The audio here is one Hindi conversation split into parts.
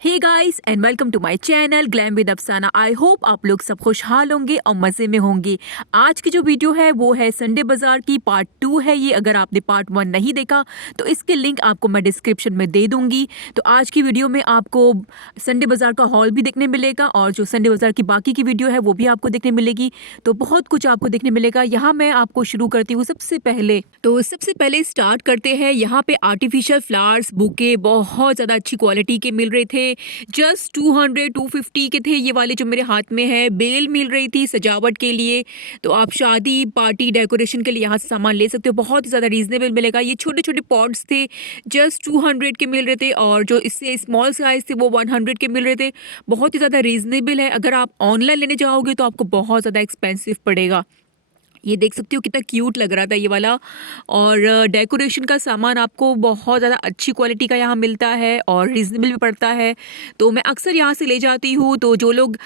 Hey guys and welcome to my channel glam with Afsana. I hope आप लोग सब खुशहाल होंगे और मज़े में होंगे। आज की जो वीडियो है वो है संडे बाज़ार की पार्ट 2 है ये। अगर आपने पार्ट 1 नहीं देखा तो इसके लिंक आपको मैं डिस्क्रिप्शन में दे दूंगी। तो आज की वीडियो में आपको संडे बाज़ार का हॉल भी देखने मिलेगा और जो संडे बाज़ार की बाकी की वीडियो है वो भी आपको देखने मिलेगी। तो बहुत कुछ आपको देखने मिलेगा। यहाँ मैं आपको शुरू करती हूँ सबसे पहले स्टार्ट करते हैं। यहाँ पे आर्टिफिशियल फ्लावर्स बुके बहुत ज़्यादा अच्छी क्वालिटी के मिल रहे थे। जस्ट 200-250 के थे ये वाले जो मेरे हाथ में है। बेल मिल रही थी सजावट के लिए। तो आप शादी पार्टी डेकोरेशन के लिए यहाँ से सामान ले सकते हो। बहुत ही ज़्यादा रीजनेबल मिलेगा। ये छोटे छोटे पॉट्स थे, जस्ट 200 के मिल रहे थे और जो इससे स्मॉल साइज थे वो 100 के मिल रहे थे। बहुत ही ज़्यादा रीजनेबल है। अगर आप ऑनलाइन लेने जाओगे तो आपको बहुत ज़्यादा एक्सपेंसिव पड़ेगा। ये देख सकते हो कितना क्यूट लग रहा था ये वाला। और डेकोरेशन का सामान आपको बहुत ज़्यादा अच्छी क्वालिटी का यहाँ मिलता है और रीज़नेबल भी पड़ता है। तो मैं अक्सर यहाँ से ले जाती हूँ। तो जो लोग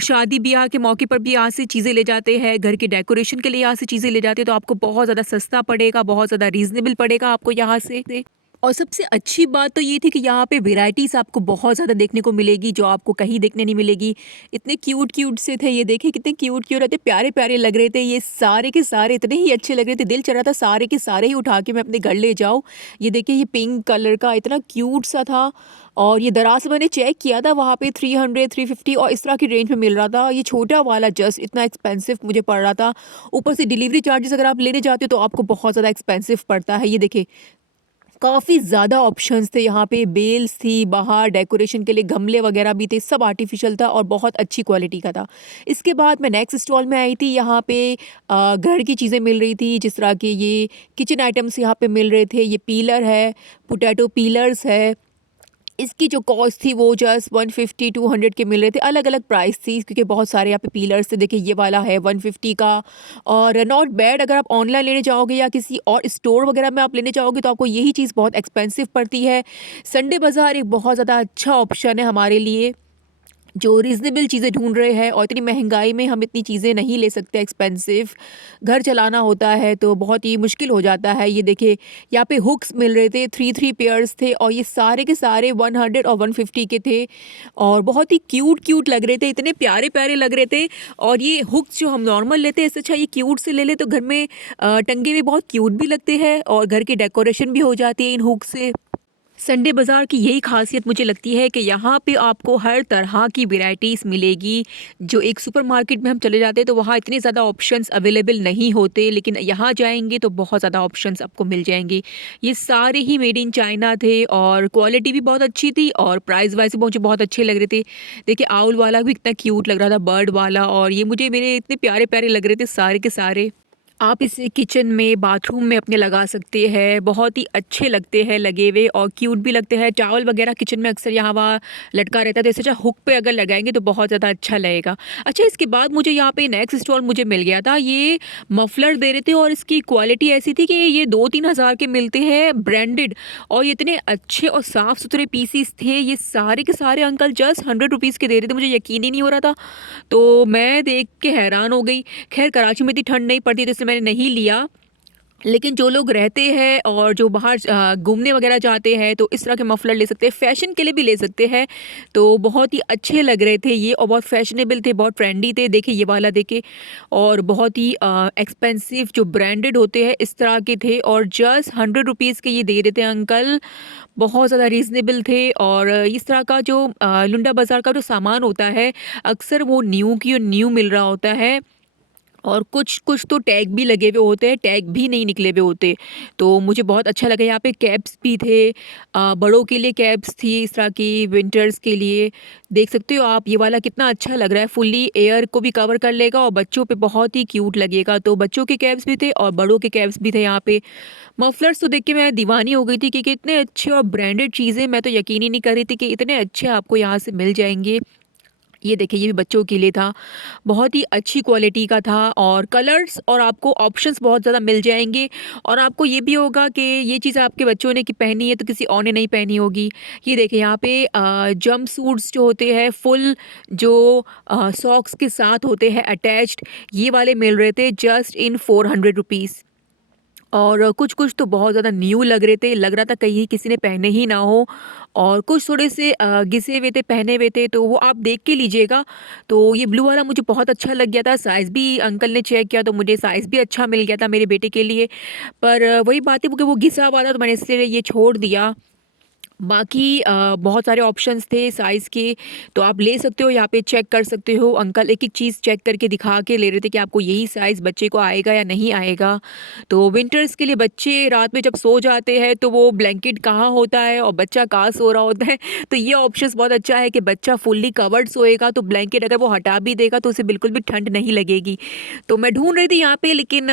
शादी ब्याह के मौके पर भी यहाँ से चीज़ें ले जाते हैं, घर के डेकोरेशन के लिए यहाँ से चीज़ें ले जाते हैं, तो आपको बहुत ज़्यादा सस्ता पड़ेगा, बहुत ज़्यादा रीज़नेबल पड़ेगा आपको यहाँ से। और सबसे अच्छी बात तो ये थी कि यहाँ पे वेराइटीज़ आपको बहुत ज़्यादा देखने को मिलेगी जो आपको कहीं देखने नहीं मिलेगी। इतने क्यूट क्यूट से थे, ये देखिए कितने क्यूट क्यूट रहते, प्यारे प्यारे लग रहे थे। ये सारे के सारे इतने ही अच्छे लग रहे थे, दिल चाह रहा था सारे के सारे ही उठा के मैं अपने घर ले जाऊँ। ये देखिए ये पिंक कलर का इतना क्यूट सा था। और ये दराज मैंने चेक किया था वहाँ पे 300-350 और इस तरह की रेंज में मिल रहा था। ये छोटा वाला जस्ट इतना एक्सपेंसिव मुझे पड़ रहा था। ऊपर से डिलीवरी चार्जेस अगर आप लेने जाते हो तो आपको बहुत ज़्यादा एक्सपेंसिव पड़ता है। ये देखिए काफ़ी ज़्यादा ऑप्शंस थे यहाँ पे। बेल्स थी, बाहर डेकोरेशन के लिए गमले वगैरह भी थे, सब आर्टिफिशियल था और बहुत अच्छी क्वालिटी का था। इसके बाद मैं नेक्स्ट स्टॉल में आई थी। यहाँ पे घर की चीज़ें मिल रही थी, जिस तरह के ये किचन आइटम्स यहाँ पे मिल रहे थे। ये पीलर है, पोटैटो पीलर्स है। इसकी जो कॉस्ट थी वो जस्ट 150-200 के मिल रहे थे। अलग अलग प्राइस थी क्योंकि बहुत सारे यहाँ पे पीलर्स थे। देखिए ये वाला है 150 का और नॉट बैड। अगर आप ऑनलाइन लेने जाओगे या किसी और स्टोर वगैरह में आप लेने जाओगे तो आपको यही चीज़ बहुत एक्सपेंसिव पड़ती है। संडे बाज़ार एक बहुत ज़्यादा अच्छा ऑप्शन है हमारे लिए जो रीज़नेबल चीज़ें ढूंढ रहे हैं। और इतनी महंगाई में हम इतनी चीज़ें नहीं ले सकते एक्सपेंसिव। घर चलाना होता है तो बहुत ही मुश्किल हो जाता है। ये देखिए यहाँ पे हुक्स मिल रहे थे, 3 पेयर्स थे और ये सारे के सारे 100 और 150 के थे और बहुत ही क्यूट क्यूट लग रहे थे, इतने प्यारे प्यारे लग रहे थे। और ये हुक्स जो हम नॉर्मल लेते हैं इससे अच्छा ये क्यूट से ले ले तो घर में टंगे हुए बहुत क्यूट भी लगते हैं और घर की डेकोरेशन भी हो जाती है इन हुक्स से। संडे बाज़ार की यही खासियत मुझे लगती है कि यहाँ पे आपको हर तरह की वैरायटीज़ मिलेगी। जो एक सुपरमार्केट में हम चले जाते हैं तो वहाँ इतने ज़्यादा ऑप्शंस अवेलेबल नहीं होते, लेकिन यहाँ जाएंगे तो बहुत ज़्यादा ऑप्शंस आपको मिल जाएंगे। ये सारे ही मेड इन चाइना थे और क्वालिटी भी बहुत अच्छी थी और प्राइस वाइज भी मुझे बहुत अच्छे लग रहे थे। देखिए आउल वाला भी इतना क्यूट लग रहा था, बर्ड वाला, और ये मुझे मेरे इतने प्यारे प्यारे लग रहे थे सारे के सारे। आप इसे किचन में, बाथरूम में अपने लगा सकते हैं। बहुत ही अच्छे लगते हैं लगे हुए और क्यूट भी लगते हैं। टॉवल वगैरह किचन में अक्सर यहाँ वहाँ लटका रहता है, तो इससे अच्छा हुक पे अगर लगाएंगे तो बहुत ज़्यादा अच्छा लगेगा। अच्छा, इसके बाद मुझे यहाँ पे नेक्स्ट स्टॉल मुझे मिल गया था। ये मफलर दे रहे थे और इसकी क्वालिटी ऐसी थी कि ये 2-3 हज़ार के मिलते हैं ब्रांडेड, और ये इतने अच्छे और साफ़ सुथरे पीसीस थे। ये सारे के सारे अंकल जस्ट 100 रुपीज़ के दे रहे थे। मुझे यकीन ही नहीं हो रहा था, तो मैं देख के हैरान हो गई। खैर कराची में इतनी ठंड नहीं पड़ती तो इसलिए मैंने नहीं लिया, लेकिन जो लोग रहते हैं और जो बाहर घूमने वगैरह जाते हैं तो इस तरह के मफलर ले सकते हैं, फैशन के लिए भी ले सकते हैं। तो बहुत ही अच्छे लग रहे थे ये और बहुत फैशनेबल थे, बहुत ट्रेंडी थे। देखिए ये वाला देखे, और बहुत ही एक्सपेंसिव जो ब्रांडेड होते हैं इस तरह के थे और जस्ट 100 रुपीज़ के ये दे रहे थे अंकल। बहुत ज़्यादा रीज़नेबल थे। और इस तरह का जो लुंडा बाज़ार का जो सामान होता है अक्सर वो न्यू की न्यू मिल रहा होता है और कुछ कुछ तो टैग भी लगे हुए होते हैं, टैग भी नहीं निकले हुए होते। तो मुझे बहुत अच्छा लगा। यहाँ पे कैप्स भी थे, बड़ों के लिए कैप्स थी इस तरह की, विंटर्स के लिए। देख सकते हो आप ये वाला कितना अच्छा लग रहा है, फुल्ली एयर को भी कवर कर लेगा और बच्चों पे बहुत ही क्यूट लगेगा। तो बच्चों के कैप्स भी थे और बड़ों के कैप्स भी थे यहाँ पे। मफलर्स तो देख के मैं दीवानी हो गई थी क्योंकि इतने अच्छे और ब्रांडेड चीज़ें मैं तो यकीन ही नहीं कर रही थी कि इतने अच्छे आपको यहाँ से मिल जाएंगे। ये देखिए ये भी बच्चों के लिए था, बहुत ही अच्छी क्वालिटी का था और कलर्स और आपको ऑप्शंस बहुत ज़्यादा मिल जाएंगे। और आपको ये भी होगा कि ये चीज़ आपके बच्चों ने की पहनी है तो किसी और ने नहीं पहनी होगी। ये देखिए यहाँ पे जंप सूट्स जो होते हैं फुल, जो सॉक्स के साथ होते हैं अटैच्ड, ये वाले मिल रहे थे जस्ट इन 400 रुपीज़। और कुछ-कुछ तो बहुत ज़्यादा न्यू लग रहे थे, लग रहा था कहीं किसी ने पहने ही ना हो और कुछ थोड़े से घिसे हुए थे, पहने हुए थे, तो वो आप देख के लीजिएगा। तो ये ब्लू वाला मुझे बहुत अच्छा लग गया था, साइज़ भी अंकल ने चेक किया तो मुझे साइज़ भी अच्छा मिल गया था मेरे बेटे के लिए। पर वही बात है वो कि वो घिसा हुआ था तो मैंने इसलिए ये छोड़ दिया। बाकी बहुत सारे ऑप्शंस थे साइज़ के, तो आप ले सकते हो यहाँ पे चेक कर सकते हो। अंकल एक-एक चीज़ चेक करके दिखा के ले रहे थे कि आपको यही साइज़ बच्चे को आएगा या नहीं आएगा। तो विंटर्स के लिए बच्चे रात में जब सो जाते हैं तो वो ब्लैंकेट कहाँ होता है और बच्चा कहाँ सो रहा होता है। तो ये ऑप्शंस बहुत अच्छा है कि बच्चा फुल्ली कवर्ड सोएगा तो ब्लैंकेट अगर वो हटा भी देगा तो उसे बिल्कुल भी ठंड नहीं लगेगी। तो मैं ढूँढ रही थी यहाँ पे लेकिन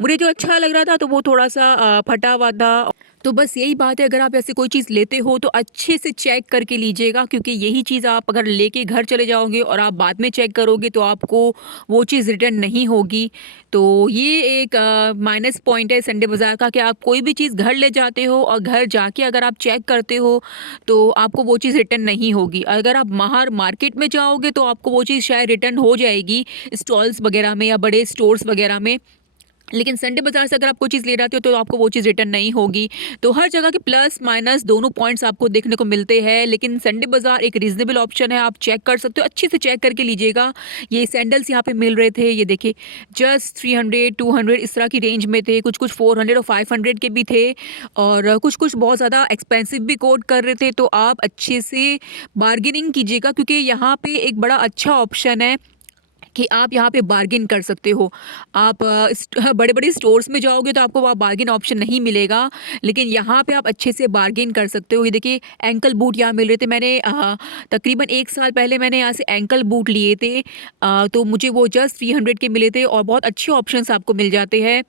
मुझे जो अच्छा लग रहा था तो वो थोड़ा-सा फटा हुआ था। तो बस यही बात है, अगर आप ऐसे कोई चीज़ लेते हो तो अच्छे से चेक करके लीजिएगा, क्योंकि यही चीज़ आप अगर लेके घर चले जाओगे और आप बाद में चेक करोगे तो आपको वो चीज़ रिटर्न नहीं होगी। तो ये एक माइनस पॉइंट है संडे बाज़ार का कि आप कोई भी चीज़ घर ले जाते हो और घर जाके अगर आप चेक करते हो तो आपको वो चीज़ रिटर्न नहीं होगी। अगर आप बाहर मार्केट में जाओगे तो आपको वो चीज़ शायद रिटर्न हो जाएगी स्टॉल्स वगैरह में या बड़े स्टोर्स वगैरह में। लेकिन संडे बाज़ार से अगर आप कोई चीज़ ले जाते हो तो आपको वो चीज़ रिटर्न नहीं होगी। तो हर जगह के प्लस माइनस दोनों पॉइंट्स आपको देखने को मिलते हैं, लेकिन संडे बाज़ार एक रीज़नेबल ऑप्शन है, आप चेक कर सकते हो, अच्छे से चेक करके लीजिएगा। ये सैंडल्स यहाँ पे मिल रहे थे, ये देखिए जस्ट 300, 200 इस तरह की रेंज में थे, कुछ-कुछ 400 और 500 के भी थे और कुछ-कुछ बहुत ज़्यादा एक्सपेंसिव भी कोट कर रहे थे। तो आप अच्छे से बार्गेनिंग कीजिएगा, क्योंकि यहाँ पे एक बड़ा अच्छा ऑप्शन है कि आप यहाँ पे बार्गेन कर सकते हो। आप बड़े-बड़े स्टोर्स में जाओगे तो आपको वहाँ बार्गेन ऑप्शन नहीं मिलेगा, लेकिन यहाँ पे आप अच्छे से बार्गेन कर सकते हो। ये देखिए एंकल बूट यहाँ मिल रहे थे, मैंने तकरीबन 1 साल पहले मैंने यहाँ से एंकल बूट लिए थे, तो मुझे वो जस्ट 300 के मिले थे और बहुत अच्छे ऑप्शंस आपको मिल जाते हैं।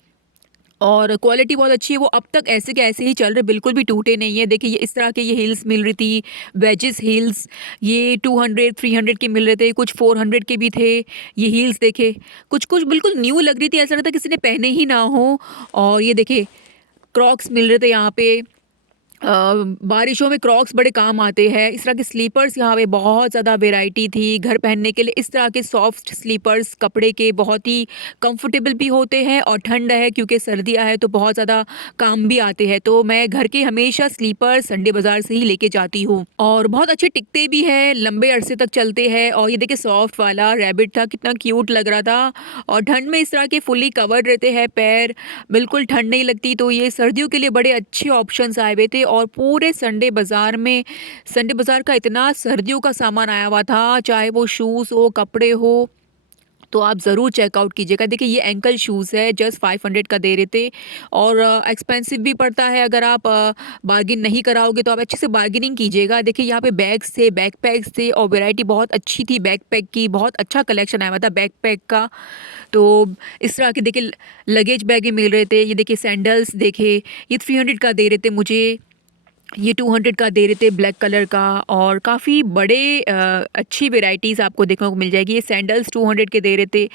और क्वालिटी बहुत अच्छी है, वो अब तक ऐसे के ऐसे ही चल रहे, बिल्कुल भी टूटे नहीं है। देखिए ये इस तरह के ये हील्स मिल रही थी, वेजेस हील्स, ये 200 300 के मिल रहे थे, कुछ 400 के भी थे। ये हील्स देखे, कुछ-कुछ बिल्कुल न्यू लग रही थी, ऐसा लग रहा था किसी ने पहने ही ना हो। और ये देखिए क्रॉक्स मिल रहे थे यहाँ पे। बारिशों में क्रॉक्स बड़े काम आते हैं। इस तरह के स्लीपर्स यहाँ पे बहुत ज़्यादा वैरायटी थी घर पहनने के लिए। इस तरह के सॉफ्ट स्लीपर्स कपड़े के बहुत ही कंफर्टेबल भी होते हैं और ठंड है क्योंकि सर्दियाँ हैं तो बहुत ज़्यादा काम भी आते हैं। तो मैं घर के हमेशा स्लीपर संडे बाज़ार से ही लेके जाती हूँ और बहुत अच्छे टिकते भी हैं, लंबे अरसे तक चलते हैं। और ये देखिए सॉफ्ट वाला रैबिट था, कितना क्यूट लग रहा था और ठंड में इस तरह के फुल्ली कवर्ड रहते हैं पैर, बिल्कुल ठंड नहीं लगती। तो ये सर्दियों के लिए बड़े अच्छे ऑप्शंस आए हुए थे और पूरे संडे बाज़ार का इतना सर्दियों का सामान आया हुआ था, चाहे वो शूज़ हो, कपड़े हो, तो आप ज़रूर चेकआउट कीजिएगा। देखिए ये एंकल शूज़ है, जस्ट 500 का दे रहे थे और एक्सपेंसिव भी पड़ता है अगर आप बार्गेन नहीं कराओगे, तो आप अच्छे से बार्गेनिंग कीजिएगा। देखिए यहाँ पे बैग्स थे, बैकपैक्स थे और वैरायटी बहुत अच्छी थी बैकपैक की, बहुत अच्छा कलेक्शन आया हुआ था बैकपैक का। तो इस तरह के देखिए लगेज बैग भी मिल रहे थे। ये देखिए सैंडल्स देखे, ये 300 का दे रहे थे मुझे, ये 200 का दे रहे थे ब्लैक कलर का और काफ़ी बड़े अच्छी वैराइटीज़ आपको देखने को मिल जाएगी। ये सैंडल्स 200 के दे रहे थे।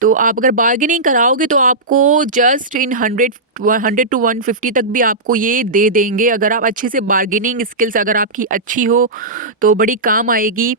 तो आप अगर बार्गेनिंग कराओगे तो आपको जस्ट इन 100 टू 150 तक भी आपको ये दे देंगे। अगर आप अच्छे से बार्गेनिंग स्किल्स अगर आपकी अच्छी हो तो बड़ी काम आएगी।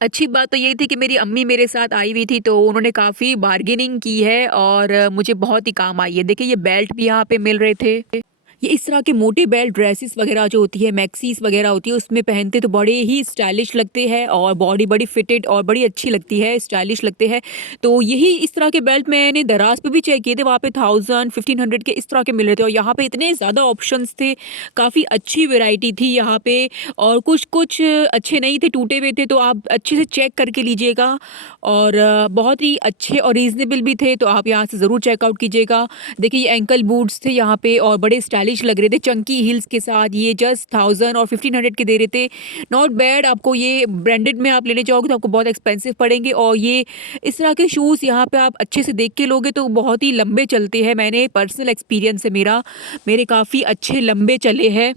अच्छी बात तो यही थी कि मेरी अम्मी मेरे साथ आई हुई थी तो उन्होंने काफ़ी बार्गेनिंग की है और मुझे बहुत ही काम आई है। देखिए ये बेल्ट भी यहाँ पे मिल रहे थे। ये इस तरह के मोटे बेल्ट ड्रेसेस वगैरह जो होती है, मैक्सीज़ वगैरह होती है, उसमें पहनते तो बड़े ही स्टाइलिश लगते हैं और बॉडी बड़ी फिटेड और बड़ी अच्छी लगती है, स्टाइलिश लगते हैं। तो यही इस तरह के बेल्ट मैंने दराज़ पे भी चेक किए थे, वहाँ पे 1000 1500 के इस तरह के मिल रहे थे और यहाँ पे इतने ज़्यादा ऑप्शंस थे, काफ़ी अच्छी वैरायटी थी यहाँ पे और कुछ-कुछ अच्छे नहीं थे, टूटे हुए थे, तो आप अच्छे से चेक करके लीजिएगा और बहुत ही अच्छे और रीज़नेबल भी थे, तो आप यहाँ से ज़रूर चेकआउट कीजिएगा। देखिए ये एंकल बूट्स थे यहाँ पे और बड़े स्टाइलिश लग रहे थे चंकी हील्स के साथ, ये जस्ट 1000 और 1500 के दे रहे थे। नॉट बैड, आपको ये ब्रांडेड में आप लेने जाओगे तो आपको बहुत एक्सपेंसिव पड़ेंगे और ये इस तरह के शूज़ यहाँ पे आप अच्छे से देख के लोगे तो बहुत ही लंबे चलते हैं। मैंने पर्सनल एक्सपीरियंस है मेरा, मेरे काफ़ी अच्छे लंबे चले हैं।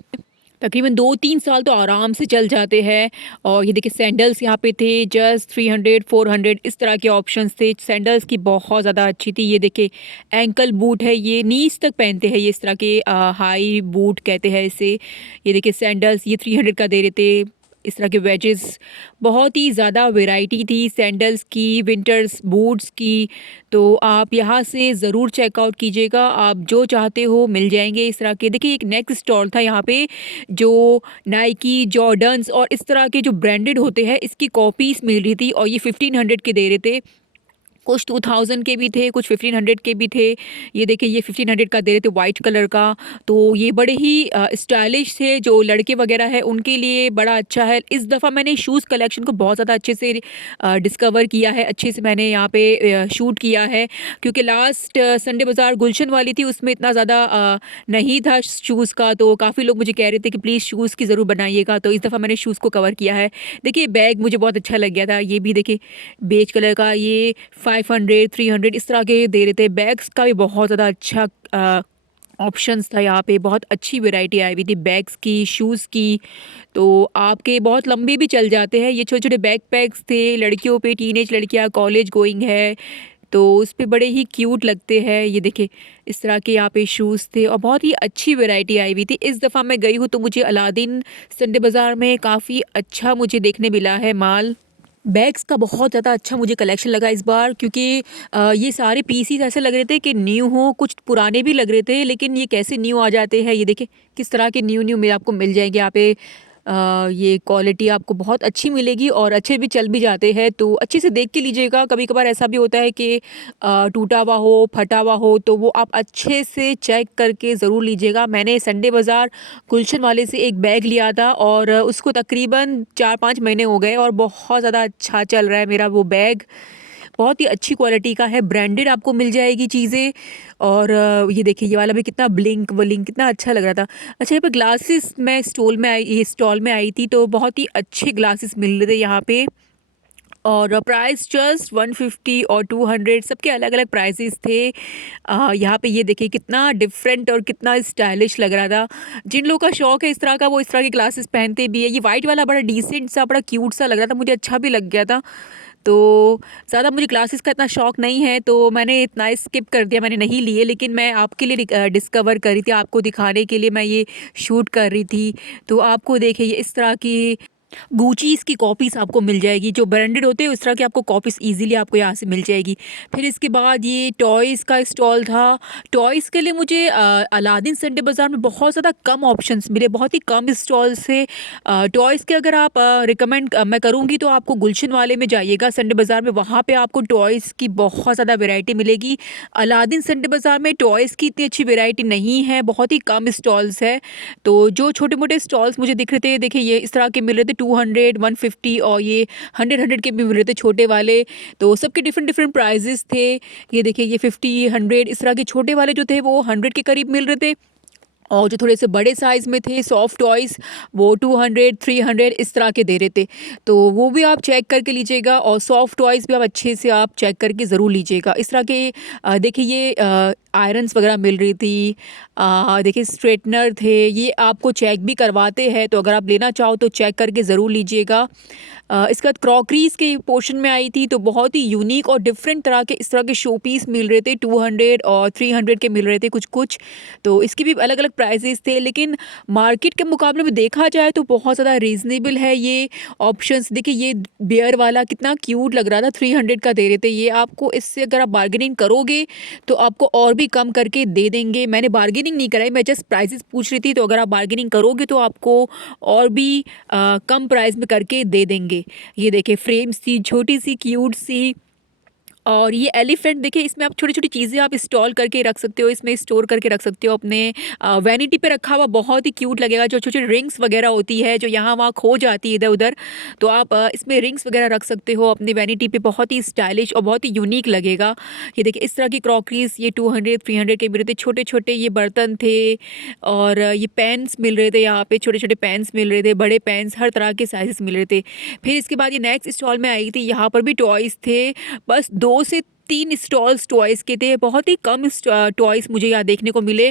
तकरीबन 2-3 साल तो आराम से चल जाते हैं और ये देखिए सैंडल्स यहाँ पे थे जस्ट 300 400 इस तरह के ऑप्शंस थे। सैंडल्स की बहुत ज़्यादा अच्छी थी। ये देखिए एंकल बूट है, ये नीज़ तक पहनते हैं, ये इस तरह के हाई बूट कहते हैं इसे। ये देखिए सैंडल्स ये 300 का दे रहे थे। इस तरह के वेजेस, बहुत ही ज़्यादा वैरायटी थी सैंडल्स की, विंटर्स बूट्स की। तो आप यहाँ से ज़रूर चेकआउट कीजिएगा, आप जो चाहते हो मिल जाएंगे इस तरह के। देखिए एक नेक्स्ट स्टॉल था यहाँ पे, जो नाइकी, जॉर्डन्स और इस तरह के जो ब्रांडेड होते हैं इसकी कॉपीज़ मिल रही थी, और ये 1500 के दे रहे थे। कुछ 2000 के भी थे, कुछ 1500 के भी थे। ये देखिए ये 1500 का दे रहे थे वाइट कलर का। तो ये बड़े ही स्टाइलिश थे, जो लड़के वगैरह है उनके लिए बड़ा अच्छा है। इस दफ़ा मैंने शूज़ कलेक्शन को बहुत ज़्यादा अच्छे से डिस्कवर किया है, अच्छे से मैंने यहाँ पे शूट किया है, क्योंकि लास्ट संडे बाज़ार गुलशन वाली थी, उसमें इतना ज़्यादा नहीं था शूज़ का। तो काफ़ी लोग मुझे कह रहे थे कि प्लीज़ शूज़ की ज़रूर बनाइएगा, तो इस दफ़ा मैंने शूज़ को कवर किया है। देखिए बैग मुझे बहुत अच्छा लग गया था, ये भी देखिए बेज कलर का, ये 500 300 इस तरह के दे रहे थे। बैग्स का भी बहुत ज़्यादा अच्छा ऑप्शंस था यहाँ पे, बहुत अच्छी वैरायटी आई हुई थी बैग्स की, शूज़ की। तो आपके बहुत लंबे भी चल जाते हैं। ये छोटे छोटे बैक पैक्स थे लड़कियों पे, टीनेज लड़कियाँ कॉलेज गोइंग है तो उस पे बड़े ही क्यूट लगते हैं। ये देखिए इस तरह के यहाँ पे शूज़ थे और बहुत ही अच्छी वैरायटी आई हुई थी। इस दफ़ा मैं गई हूँ तो मुझे अलादीन संडे बाज़ार में काफ़ी अच्छा मुझे देखने मिला है माल। बैग्स का बहुत ज़्यादा अच्छा मुझे कलेक्शन लगा इस बार, क्योंकि ये सारे पीसीज ऐसे लग रहे थे कि न्यू हो, कुछ पुराने भी लग रहे थे, लेकिन ये कैसे न्यू आ जाते हैं। ये देखिए किस तरह के न्यू न्यू में आपको मिल जाएंगे यहाँ पे। ये क्वालिटी आपको बहुत अच्छी मिलेगी और अच्छे भी चल भी जाते हैं, तो अच्छे से देख के लीजिएगा। कभी कभार ऐसा भी होता है कि टूटा हुआ हो, फटा हुआ हो, तो वो आप अच्छे से चेक करके ज़रूर लीजिएगा। मैंने संडे बाज़ार गुलशन वाले से एक बैग लिया था और उसको तकरीबन 4-5 महीने हो गए और बहुत ज़्यादा अच्छा चल रहा है मेरा वो बैग। बहुत ही अच्छी क्वालिटी का है, ब्रांडेड आपको मिल जाएगी चीज़ें। और ये देखिए ये वाला भी कितना ब्लिंक वलिंक कितना अच्छा लग रहा था। अच्छा यहाँ पे ग्लासेस, मैं स्टॉल में आई थी तो बहुत ही अच्छे ग्लासेस मिल रहे थे यहाँ पे। और प्राइस जस्ट 150 और 200, सबके अलग अलग प्राइसेस थे। यहाँ पे ये देखिए कितना डिफरेंट और कितना स्टाइलिश लग रहा था। जिन लोगों का शौक है इस तरह का, वो इस तरह के ग्लासेस पहनते भी है। ये वाइट वाला बड़ा डिसेंट सा, बड़ा क्यूट सा लग रहा था, मुझे अच्छा भी लग गया था। तो ज़्यादा मुझे क्लासेस का इतना शौक नहीं है, तो मैंने इतना स्किप कर दिया, मैंने नहीं लिए। लेकिन मैं आपके लिए डिस्कवर कर रही थी, आपको दिखाने के लिए मैं ये शूट कर रही थी। तो आपको देखिए ये इस तरह की गुचीज़ की कॉपीज़ आपको मिल जाएगी, जो ब्रांडेड होते हैं उस तरह की आपको कॉपीज़ ईज़िली आपको यहाँ से मिल जाएगी। फिर इसके बाद ये टॉयज़ का स्टॉल था। टॉयज़ के लिए मुझे अलादीन संडे बाज़ार में बहुत ज़्यादा कम ऑप्शंस मिले, बहुत ही कम स्टॉल से। टॉयज़ के अगर आप रिकमेंड मैं करूँगी तो आपको गुलशन वाले में जाइएगा संडे बाज़ार में, वहाँ पे आपको टॉयज़ की बहुत ज़्यादा वैरायटी मिलेगी। अलादीन संडे बाज़ार में टॉयज़ की इतनी अच्छी वैरायटी नहीं है, बहुत ही कम स्टॉल्स है। तो जो छोटे मोटे स्टॉल्स मुझे दिख रहे थे, देखिए ये इस तरह के मिल रहे थे 200 150, और ये 100 के भी मिल रहे थे छोटे वाले। तो सबके डिफरेंट डिफरेंट प्राइजेस थे। ये देखिए ये 50 100 इस तरह के छोटे वाले जो थे वो 100 के करीब मिल रहे थे, और जो थोड़े से बड़े साइज़ में थे सॉफ्ट टॉयज़ वो 200 300 इस तरह के दे रहे थे। तो वो भी आप चेक करके लीजिएगा, और सॉफ्ट टॉयज़ भी आप अच्छे से आप चेक करके ज़रूर लीजिएगा। इस तरह के देखिए ये आयरन्स वगैरह मिल रही थी। देखिए स्ट्रेटनर थे, ये आपको चेक भी करवाते हैं, तो अगर आप लेना चाहो तो चेक करके ज़रूर लीजिएगा। इसके बाद क्रॉकरीज़ के पोर्शन में आई थी, तो बहुत ही यूनिक और डिफरेंट तरह के इस तरह के शो पीस मिल रहे थे। 200 और 300 के मिल रहे थे कुछ कुछ। तो इसकी भी अलग अलग प्राइसेस थे, लेकिन मार्केट के मुकाबले में देखा जाए तो बहुत ज़्यादा रीज़नेबल है ये ऑप्शंस। देखिए ये बियर वाला कितना क्यूट लग रहा था, 300 का दे रहे थे। ये आपको इससे अगर आप बार्गेनिंग करोगे तो आपको और भी कम करके दे देंगे। मैंने बार्गेनिंग नहीं कराई, मैं जस्ट प्राइसेस पूछ रही थी। तो अगर आप बार्गेनिंग करोगे तो आपको और भी कम प्राइस में करके दे देंगे। ये देखिए फ्रेम्स थी छोटी सी क्यूट सी, और ये एलिफेंट देखिए, इसमें आप छोटी छोटी चीज़ें आप इंस्टॉल करके रख सकते हो, इसमें स्टोर करके रख सकते हो अपने वैनिटी पे रखा हुआ, बहुत ही क्यूट लगेगा। जो छोटी छोटी रिंग्स वगैरह होती है जो यहाँ वहाँ खो जाती है इधर उधर, तो आप इसमें रिंग्स वगैरह रख सकते हो अपनी वैनिटी पे, बहुत ही स्टाइलिश और बहुत ही यूनिक लगेगा। ये देखिए इस तरह की क्रॉकरीज, ये 200 300 के मिल रहे थे, छोटे छोटे ये बर्तन थे। और ये पेन्स मिल रहे थे यहाँ पे, छोटे छोटे पेन्स मिल रहे थे, बड़े पेन्स, हर तरह के साइजेस मिल रहे थे। फिर इसके बाद ये नेक्स्ट स्टॉल में आई थी, यहाँ पर भी टॉयज़ थे। बस 2 से 3 स्टॉल्स टॉयज़ के थे, बहुत ही कम टॉयज़ मुझे यहाँ देखने को मिले।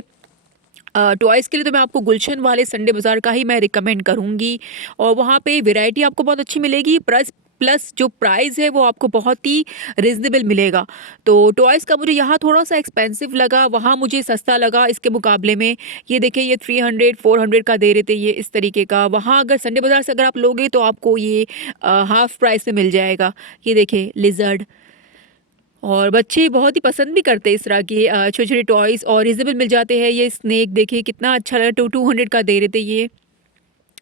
टॉयज़ के लिए तो मैं आपको गुलशन वाले संडे बाज़ार का ही मैं रिकमेंड करूँगी, और वहाँ पे वैरायटी आपको बहुत अच्छी मिलेगी, प्लस जो प्राइस है वो आपको बहुत ही रिजनेबल मिलेगा। तो टॉयज़ का मुझे यहाँ थोड़ा सा एक्सपेंसिव लगा, वहाँ मुझे सस्ता लगा इसके मुकाबले में। ये देखिए ये 300-400 का दे रहे थे ये इस तरीके का। वहाँ अगर संडे बाज़ार से अगर आप लोगे तो आपको ये हाफ प्राइस में मिल जाएगा। ये देखिए लिज़र्ड, और बच्चे बहुत ही पसंद भी करते हैं इस तरह के छोटे-छोटे टॉयज़, और रिजनेबल मिल जाते हैं। ये स्नेक देखिए कितना अच्छा लगा, 200 का दे रहे थे ये।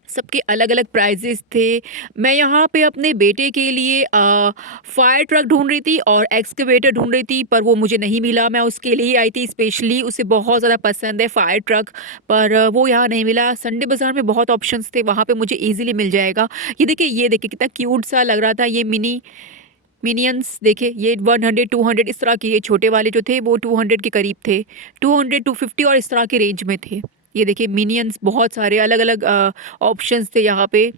सबके अलग-अलग प्राइजेज़ थे। मैं यहाँ पे अपने बेटे के लिए फायर ट्रक ढूँढ रही थी और एक्सकवेटर ढूँढ रही थी, पर वो मुझे नहीं मिला। मैं उसके लिए आई थी स्पेशली, उसे बहुत ज़्यादा पसंद है फायर ट्रक, पर वो यहाँ नहीं मिला। संडे बाज़ार में बहुत ऑप्शंस थे, वहाँ पे मुझे ईज़िली मिल जाएगा। ये देखिए कितना क्यूट सा लग रहा था। ये मिनियंस देखिए, ये 100-200 इस तरह के, ये छोटे वाले जो थे वो 200 के करीब थे, 200-250 और इस तरह के रेंज में थे। ये देखिए मिनियंस, बहुत सारे अलग-अलग ऑप्शंस थे यहाँ पे।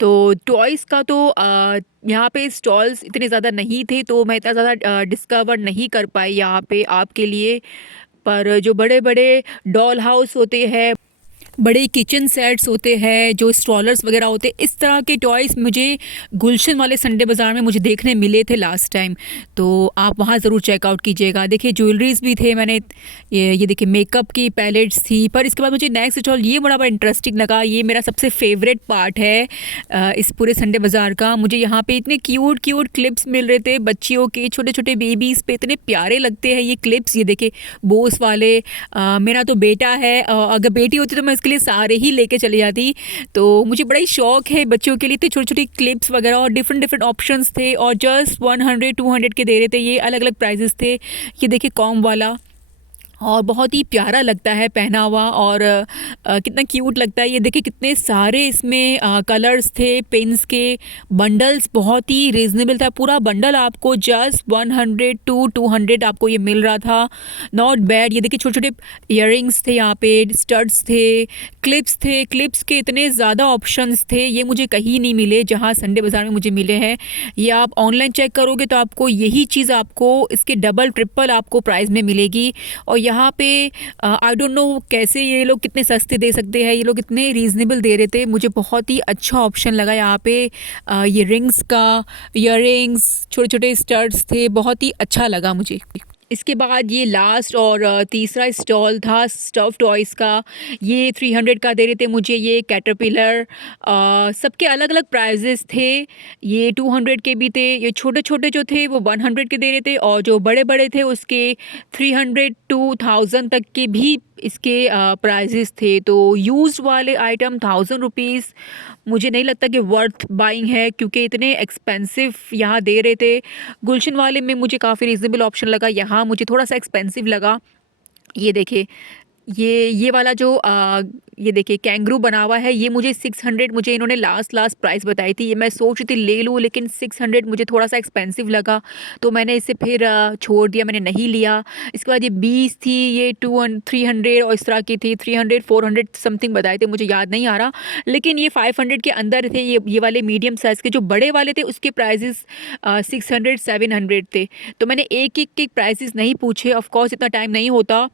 तो टॉयज़ का तो यहाँ पे स्टॉल्स इतने ज़्यादा नहीं थे, तो मैं इतना ज़्यादा डिस्कवर नहीं कर पाई यहाँ पे आपके लिए। पर जो बड़े-बड़े डॉल हाउस होते हैं, बड़े किचन सेट्स होते हैं, जो स्ट्रॉलर्स वगैरह होते हैं, इस तरह के टॉयज़ मुझे गुलशन वाले संडे बाज़ार में मुझे देखने मिले थे लास्ट टाइम। तो आप वहाँ ज़रूर चेकआउट कीजिएगा। देखिए ज्वेलरीज़ भी थे, मैंने ये देखिए मेकअप की पैलेट्स थी। पर इसके बाद मुझे नेक्स्ट स्टॉल ये बड़ा इंटरेस्टिंग लगा। ये मेरा सबसे फेवरेट पार्ट है इस पूरे संडे बाज़ार का। मुझे यहाँ पे इतने क्यूट क्यूट क्लिप्स मिल रहे थे बच्चियों के, छोटे छोटे बेबीज़ पे इतने प्यारे लगते हैं ये क्लिप्स। ये देखिए बोस वाले, मेरा तो बेटा है, अगर बेटी होती तो मैं इसके लिए सारे ही लेके चली जाती। तो मुझे बड़ा ही शौक है बच्चों के लिए, तो छोटी छोटी क्लिप्स वगैरह और डिफरेंट डिफरेंट ऑप्शंस थे, और जस्ट 100-200 के दे रहे थे। ये अलग अलग प्राइजेस थे। ये देखिए कॉम वाला, और बहुत ही प्यारा लगता है पहना हुआ, और कितना क्यूट लगता है। ये देखिए कितने सारे इसमें कलर्स थे। पेन्स के बंडल्स बहुत ही रीज़नेबल था। पूरा बंडल आपको जस्ट 100-200 आपको ये मिल रहा था। Not bad. ये देखिए छोटे छोटे इयररिंग्स थे, यहाँ पे स्टड्स थे, क्लिप्स थे। क्लिप्स के इतने ज़्यादा ऑप्शंस थे, ये मुझे कहीं नहीं मिले जहाँ संडे बाज़ार में मुझे मिले हैं। ये आप ऑनलाइन चेक करोगे तो आपको यही चीज़ आपको इसके डबल ट्रिपल आपको प्राइस में मिलेगी। और यहाँ पे आई डोंट नो कैसे ये लोग कितने सस्ते दे सकते हैं, ये लोग इतने रीज़नेबल दे रहे थे। मुझे बहुत ही अच्छा ऑप्शन लगा यहाँ पे। ये रिंग्स का, इयररिंग्स, छोटे छोटे स्टड्स थे, बहुत ही अच्छा लगा मुझे। इसके बाद ये लास्ट और तीसरा स्टॉल था स्टफ टॉयज़ का। ये 300 का दे रहे थे मुझे ये कैटरपिलर। सबके अलग अलग प्राइजेस थे। ये 200 के भी थे, ये छोटे छोटे जो थे वो 100 के दे रहे थे, और जो बड़े बड़े थे उसके 300-1000 तक के भी इसके प्राइजेस थे। तो यूज्ड वाले आइटम 1000 रुपीज़ मुझे नहीं लगता कि वर्थ बाइंग है, क्योंकि इतने एक्सपेंसिव यहाँ दे रहे थे। गुलशन वाले में मुझे काफ़ी रीज़नेबल ऑप्शन लगा, यहाँ मुझे थोड़ा सा एक्सपेंसिव लगा। ये देखिए ये वाला जो ये देखिए कैंगरू बना हुआ है, ये मुझे 600 मुझे इन्होंने लास्ट प्राइस बताई थी। ये मैं सोच रही थी ले लूँ, लेकिन 600 मुझे थोड़ा सा एक्सपेंसिव लगा, तो मैंने इसे फिर छोड़ दिया, मैंने नहीं लिया। इसके बाद ये 20 थी, ये 300 और इस तरह की थी। 300-400 समथिंग बताए थे, मुझे याद नहीं आ रहा, लेकिन ये 500 के अंदर थे। ये वाले मीडियम साइज़ के जो बड़े वाले थे उसके प्राइजेस 600-700 थे। तो मैंने एक एक के प्राइजेस नहीं पूछे, ऑफकोर्स इतना टाइम नहीं होता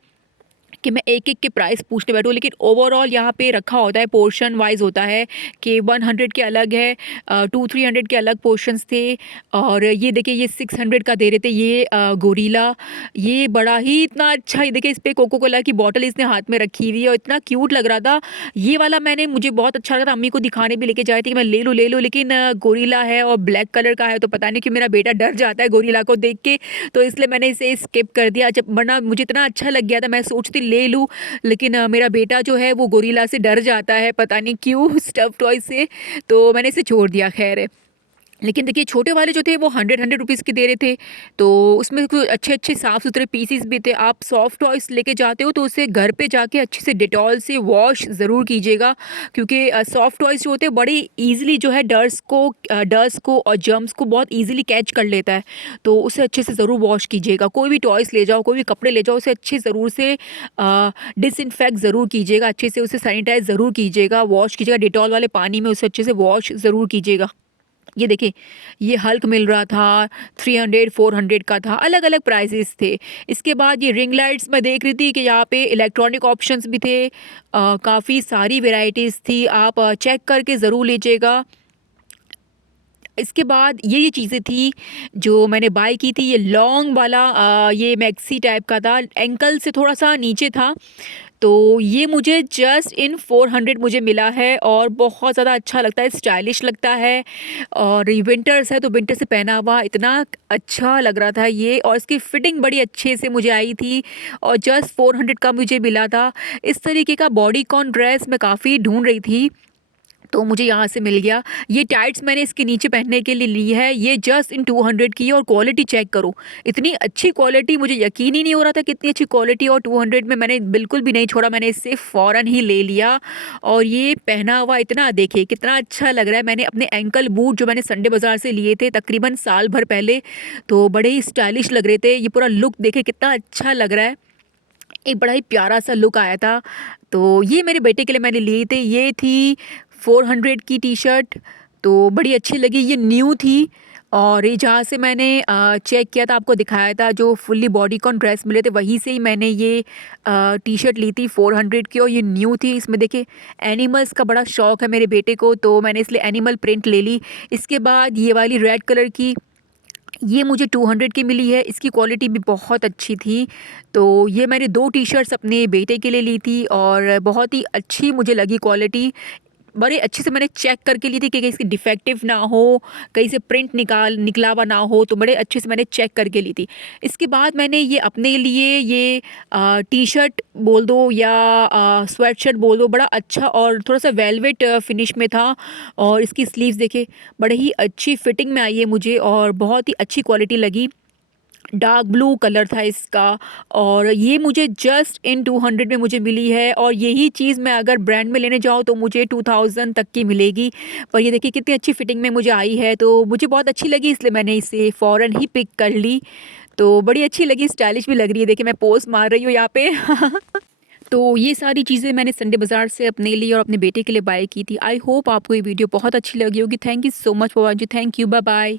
कि मैं एक एक के प्राइस पूछने बैठूँ, लेकिन ओवरऑल यहाँ पे रखा होता है, पोर्शन वाइज होता है कि 100 के अलग है, 200-300 के अलग पोर्शंस थे। और ये देखिए ये 600 का दे रहे थे ये गोरिल्ला। ये बड़ा ही इतना अच्छा, ये देखिए इस पर कोको कोला की बॉटल इसने हाथ में रखी हुई है और इतना क्यूट लग रहा था। ये वाला मुझे बहुत अच्छा लगा था, अम्मी को दिखाने भी लेके जाए थे कि मैं ले लूँ, लेकिन गोरिल्ला है और ब्लैक कलर का है, तो पता नहीं कि मेरा बेटा डर जाता है गोरिल्ला को देख के, तो इसलिए मैंने इसे स्किप कर दिया। जब वरना मुझे इतना अच्छा लग गया था, मैं सोचती ले लूँ, लेकिन मेरा बेटा जो है वो गोरिल्ला से डर जाता है, पता नहीं क्यों, स्टफ टॉय से, तो मैंने इसे छोड़ दिया। खैर, लेकिन देखिए छोटे वाले जो थे वो 100 रुपीज़ के दे रहे थे, तो उसमें कुछ अच्छे अच्छे साफ़ सुथरे पीसीस भी थे। आप सॉफ्ट टॉयज़ लेके जाते हो तो उसे घर पे जाके अच्छे से डिटॉल से वॉश ज़रूर कीजिएगा, क्योंकि सॉफ्ट टॉयज़ जो होते हैं बड़ी ईजिली जो है डस्ट को और जर्म्स को बहुत ईजिली कैच कर लेता है, तो उसे अच्छे से ज़रूर वॉश कीजिएगा। कोई भी टॉयज़ ले जाओ, कोई भी कपड़े ले जाओ, उसे अच्छे ज़रूर से डिसइंफेक्ट ज़रूर कीजिएगा, अच्छे से उसे सैनिटाइज़ ज़रूर कीजिएगा, वॉश कीजिएगा डिटॉल वाले पानी में, उसे अच्छे से वॉश ज़रूर कीजिएगा। ये देखिए ये हल्क मिल रहा था, 300-400 का था, अलग अलग प्राइजेस थे। इसके बाद ये रिंग लाइट्स मैं देख रही थी कि यहाँ पे इलेक्ट्रॉनिक ऑप्शंस भी थे, काफ़ी सारी वेराइटीज़ थी, आप चेक करके ज़रूर लीजिएगा। इसके बाद ये चीज़ें थी जो मैंने बाय की थी। ये लॉन्ग वाला ये मैक्सी टाइप का था, एंकल से थोड़ा-सा नीचे था। तो ये मुझे जस्ट इन 400 मुझे मिला है और बहुत ज़्यादा अच्छा लगता है, स्टाइलिश लगता है। और ये विंटर्स है तो विंटर से पहना हुआ इतना अच्छा लग रहा था ये, और इसकी फिटिंग बड़ी अच्छे से मुझे आई थी और जस्ट 400 का मुझे मिला था। इस तरीके का बॉडीकॉन ड्रेस मैं काफ़ी ढूँढ रही थी, तो मुझे यहाँ से मिल गया। ये टाइट्स मैंने इसके नीचे पहनने के लिए ली है, ये जस्ट इन 200 की है। और क्वालिटी चेक करो, इतनी अच्छी क्वालिटी, मुझे यकीन ही नहीं हो रहा था कितनी अच्छी क्वालिटी। और 200 में मैंने बिल्कुल भी नहीं छोड़ा, मैंने इसे फ़ौरन ही ले लिया। और ये पहना हुआ इतना देखिए कितना अच्छा लग रहा है। मैंने अपने एंकल बूट जो मैंने संडे बाज़ार से लिए थे तकरीबन साल भर पहले, तो बड़े ही स्टाइलिश लग रहे थे। ये पूरा लुक देखे कितना अच्छा लग रहा है, एक बड़ा ही प्यारा सा लुक आया था। तो ये मेरे बेटे के लिए मैंने लिए थे। ये थी 400 की टी शर्ट, तो बड़ी अच्छी लगी, ये न्यू थी। और ये जहाँ से मैंने चेक किया था, आपको दिखाया था, जो फुल्ली बॉडीकॉन ड्रेस मिले थे वहीं से ही मैंने ये टी शर्ट ली थी 400 की, और ये न्यू थी। इसमें देखिए एनिमल्स का बड़ा शौक़ है मेरे बेटे को, तो मैंने इसलिए एनिमल प्रिंट ले ली। इसके बाद ये वाली रेड कलर की, ये मुझे 200 की मिली है, इसकी क्वालिटी भी बहुत अच्छी थी। तो ये मैंने 2 टी-शर्ट्स अपने बेटे के लिए ली थी और बहुत ही अच्छी मुझे लगी क्वालिटी। बड़े अच्छे से मैंने चेक करके ली थी कि कहीं इसकी डिफेक्टिव ना हो, कहीं से प्रिंट निकला हुआ ना हो, तो बड़े अच्छे से मैंने चेक करके ली थी। इसके बाद मैंने ये अपने लिए ये टी-शर्ट बोल दो या स्वेटशर्ट बोल दो, बड़ा अच्छा और थोड़ा-सा वेलवेट फिनिश में था। और इसकी स्लीव्स देखिए बड़ी ही अच्छी फिटिंग में आई है मुझे और बहुत ही अच्छी क्वालिटी लगी। डार्क ब्लू कलर था इसका, और ये मुझे जस्ट इन 200 में मुझे मिली है। और यही चीज़ मैं अगर ब्रांड में लेने जाऊँ तो मुझे 2000 तक की मिलेगी। पर ये देखिए कितनी अच्छी फिटिंग में मुझे आई है, तो मुझे बहुत अच्छी लगी, इसलिए मैंने इसे फ़ौरन ही पिक कर ली। तो बड़ी अच्छी लगी, स्टाइलिश भी लग रही है, देखिए मैं पोज़ मार रही हूँ यहाँ पे। तो ये सारी चीज़ें मैंने संडे बाज़ार से अपने लिए और अपने बेटे के लिए बाय की थी। आई होप आपको ये वीडियो बहुत अच्छी लगी होगी। Thank you so much for watching. Thank you, bye bye.